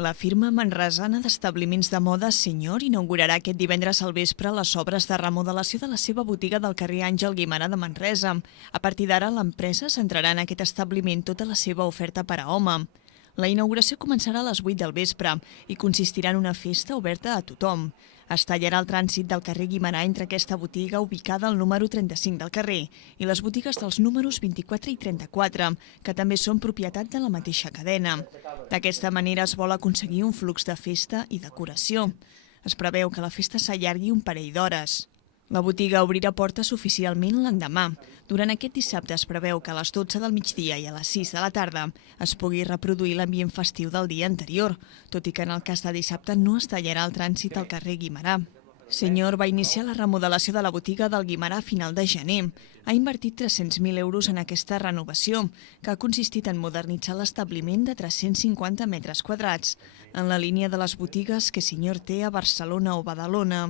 La firma manresana d'establiments de moda Senyor inaugurarà aquest divendres al vespre les obres de remodelació de la seva botiga del carrer Àngel Guimerà de Manresa. A partir d'ara, l'empresa centrarà en aquest establiment tota la seva oferta per a home. La inauguració començarà a les 8 del vespre i consistirà en una festa oberta a tothom. Es tallarà el trànsit del carrer Guimerà entre aquesta botiga ubicada al número 35 del carrer i les botigues dels números 24 i 34, que també són propietat de la mateixa cadena. D'aquesta manera es vol aconseguir un flux de festa i decoració. Es preveu que la festa s'allargui un parell d'hores. La botiga obrirà portes oficialment l'endemà. Durant aquest dissabte es preveu que a les 12 del migdia i a les 6 de la tarda es pugui reproduir l'ambient festiu del dia anterior, tot i que en el cas de dissabte no es tallarà el trànsit al carrer Guimerà. Senyor va iniciar la remodelació de la botiga del Guimerà a final de gener. Ha invertit 300.000 euros en aquesta renovació, que ha consistit en modernitzar l'establiment de 350 metres quadrats, en la línia de les botigues que Senyor té a Barcelona o Badalona.